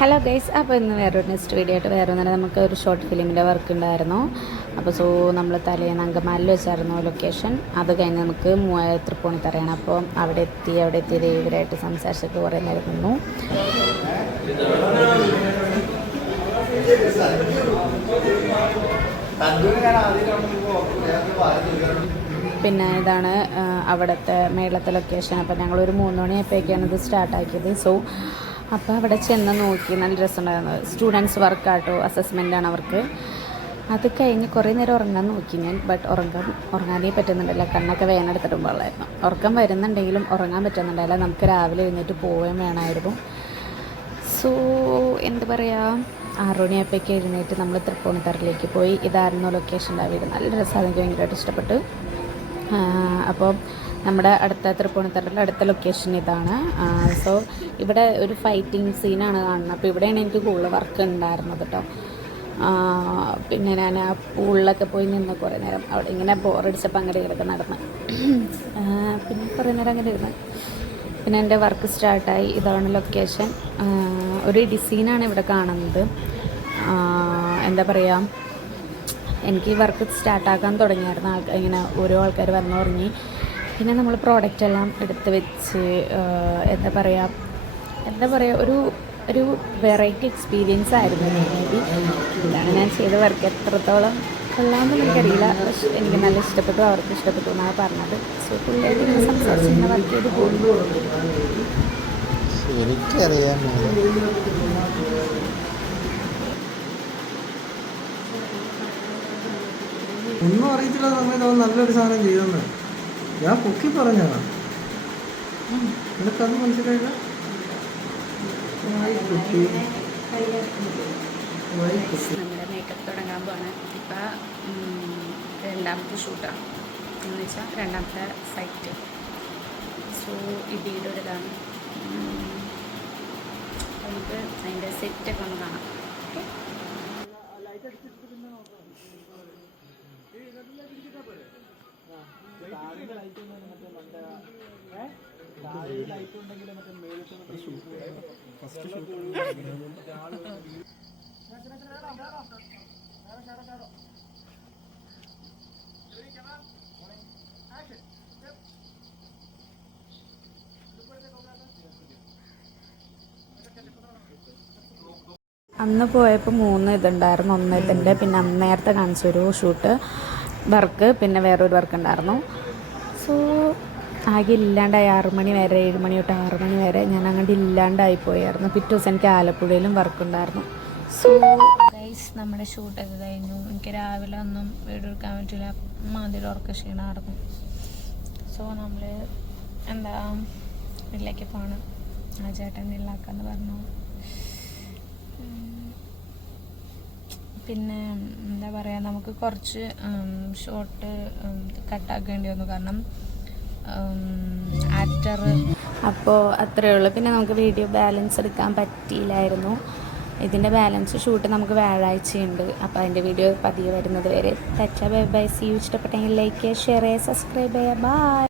Hello guys, അപ്പോൾ ഇന്ന് വേറൊരു നെക്സ്റ്റ് വീഡിയോ ആയിട്ട് വേറെ ഒന്നും നമുക്ക് ഒരു ഷോർട്ട് ഫിലിമിൻ്റെ വർക്ക് ഉണ്ടായിരുന്നു. അപ്പോൾ നമ്മൾ തലേന്ന് അങ്കമാലിൽ വെച്ചായിരുന്നു ലൊക്കേഷൻ. അത് കഴിഞ്ഞ് നമുക്ക് തൃപ്പൂണിത്തറയാണ്. അപ്പോൾ അവിടെ എത്തി ഇവരായിട്ട് സംസാരിച്ചിട്ട് കുറേ നേരം നിന്നു. പിന്നെ ഇതാണ് അവിടുത്തെ മേളത്തെ ലൊക്കേഷൻ. അപ്പോൾ ഞങ്ങളൊരു 3 മണിയായപ്പോഴേക്കാണ് ഇത് സ്റ്റാർട്ടാക്കിയത്. അപ്പോൾ അവിടെ ചെന്ന് നോക്കി, നല്ല രസമുണ്ടായിരുന്നു. സ്റ്റുഡൻസ് വർക്കാട്ടോ, അസസ്മെൻ്റാണ് അവർക്ക്. അത് കഴിഞ്ഞ് കുറേ നേരം ഉറങ്ങാൻ നോക്കി ഞാൻ. ബട്ട് ഉറങ്ങാനേ പറ്റുന്നുണ്ടല്ല, കണ്ണൊക്കെ വേദനെടുത്തിട്ടുമ്പോഴായിരുന്നു. ഉറക്കം വരുന്നുണ്ടെങ്കിലും ഉറങ്ങാൻ പറ്റുന്നുണ്ടല്ല. നമുക്ക് രാവിലെ എഴുന്നേറ്റ് പോവുകയും വേണമായിരുന്നു. എന്താ പറയുക, 6 മണിയായപ്പോഴേക്ക് എഴുന്നേറ്റ് നമ്മൾ തൃപ്പൂണിത്തറയിലേക്ക് പോയി. ഇതായിരുന്നു ലൊക്കേഷൻ്റെ വീട്. നല്ല രസമാണ്, എനിക്ക് ഭയങ്കരമായിട്ട് ഇഷ്ടപ്പെട്ടു. അപ്പോൾ നമ്മുടെ തൃപ്പൂണിത്തറയിലെ അടുത്ത ലൊക്കേഷൻ ഇതാണ്. ഇവിടെ ഒരു ഫൈറ്റിംഗ് സീനാണ് കാണുന്നത്. അപ്പോൾ ഇവിടെയാണ് എനിക്ക് കൂടുതൽ വർക്ക് ഉണ്ടായിരുന്നത് കേട്ടോ. പിന്നെ ഞാൻ ആ പൂളിലൊക്കെ പോയി നിന്ന് കുറേ നേരം അവിടെ ഇങ്ങനെ ബോറടിച്ചപ്പോൾ അങ്ങനെ ഇതൊക്കെ നടന്ന് പിന്നെ കുറേ നേരം അങ്ങനെ ഇരുന്ന് പിന്നെ എൻ്റെ വർക്ക് സ്റ്റാർട്ടായി. ഇതാണ് ലൊക്കേഷൻ. ഒരു ഡിസൈനാണ് ഇവിടെ കാണുന്നത്. എന്താ പറയുക, എനിക്ക് ഈ വർക്ക് സ്റ്റാർട്ടാക്കാൻ തുടങ്ങിയായിരുന്നു. ഇങ്ങനെ ഓരോ ആൾക്കാർ വന്നു തുടങ്ങി. പിന്നെ നമ്മൾ പ്രോഡക്റ്റ് എല്ലാം എടുത്ത് വെച്ച് എന്താ പറയുക ഒരു വെറൈറ്റി എക്സ്പീരിയൻസ് ആയിരുന്നു. ഇതാണ് ഞാൻ ചെയ്ത വർക്ക്. എത്രത്തോളം കൊള്ളാമെന്ന് എനിക്കറിയില്ല, പക്ഷെ എനിക്ക് നല്ല ഇഷ്ടപ്പെട്ടു, അവർക്ക് ഇഷ്ടപ്പെട്ടു എന്നാണ് പറഞ്ഞത്. പിള്ളേർ ഇങ്ങനെ സംസാരിച്ച് ഇങ്ങനെ വർക്ക് ചെയ്ത് പോകുന്നു. എനിക്കറിയാം, ഒന്നും അറിയത്തില്ല സമയത്ത് അവൻ നല്ലൊരു സാധനം ചെയ്തെന്ന് ഞാൻ പൊക്കി പറഞ്ഞാണ്. നിനക്കത് മനസ്സിലായില്ല? നമ്മുടെ മേക്കപ്പ് തുടങ്ങാൻ പോവാണ്. ഇപ്പം രണ്ടാമത്തെ ഷൂട്ടാണ് എന്ന് വെച്ചാൽ രണ്ടാമത്തെ സൈറ്റ്. ഈ വീഡിയോയുടെ ഇതാണ്. നമുക്ക് അതിൻ്റെ സെറ്റൊക്കെ ഒന്ന് കാണാം. ഓക്കെ, അന്ന് പോയപ്പോൾ 3 ഇതുണ്ടായിരുന്നു. 1 ഇതിൻ്റെ, പിന്നെ നേരത്തെ കാണിച്ചൊരു ഷൂട്ട് വർക്ക്, പിന്നെ വേറൊരു വർക്ക് ഉണ്ടായിരുന്നു. ആകെ ഇല്ലാണ്ടായി. 6 മണി വരെ, 7 മണി തൊട്ട് 6 മണി വരെ ഞാൻ അങ്ങോട്ട് ഇല്ലാണ്ടായിപ്പോയായിരുന്നു. പിറ്റേ ദിവസം എനിക്ക് ആലപ്പുഴയിലും വർക്കുണ്ടായിരുന്നു. ഗൈസ്, നമ്മുടെ ഷൂട്ടൊക്കെ കഴിഞ്ഞു. എനിക്ക് രാവിലെ ഒന്നും വീഡിയോ എടുക്കാൻ പറ്റില്ല, മാതിരി ഉറക്ക ക്ഷീണമായിരുന്നു. നമ്മൾ വീട്ടിലേക്ക് പോകണം. ആ ചേട്ടൻ ഇല്ലാക്കാന്ന് പറഞ്ഞു. പിന്നെ എന്താ പറയുക, നമുക്ക് കുറച്ച് ഷോട്ട് കട്ടാക്കേണ്ടി വന്നു, കാരണം ആക്ടർ. അപ്പോൾ അത്രയേ ഉള്ളൂ. പിന്നെ നമുക്ക് വീഡിയോ ബാലൻസ് എടുക്കാൻ പറ്റിയില്ലായിരുന്നു. ഇതിൻ്റെ ബാലൻസ് ഷൂട്ട് നമുക്ക് വ്യാഴാഴ്ചയുണ്ട്. അപ്പോൾ അതിൻ്റെ വീഡിയോ പതിയെ വരുന്നത് വരെ ബൈ ബൈ. See you. ഇഷ്ടപ്പെട്ടെങ്കിൽ ലൈക്ക് ചെയ്യുക, ഷെയർ ചെയ്യുക, സബ്സ്ക്രൈബ് ചെയ്യുക. ബൈ.